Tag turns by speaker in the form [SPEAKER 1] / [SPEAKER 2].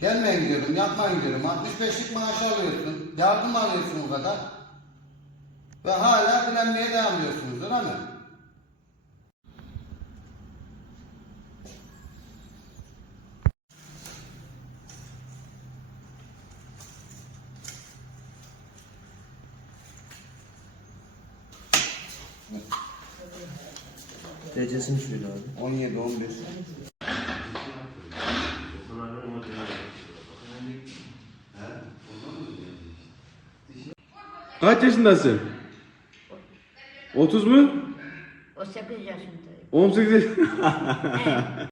[SPEAKER 1] Gelmeyin diyorum, yapmayın diyorum. 65'lik maaş alıyorsun, yardım alıyorsun o kadar. Ve hala direnmeye devam ediyorsunuz değil mi?
[SPEAKER 2] Derecesini söyle abi.
[SPEAKER 1] 17, 11.
[SPEAKER 3] Kaç yaşındasın? 30 mu?
[SPEAKER 4] O 8 yaşındayım.
[SPEAKER 3] 18 yaş-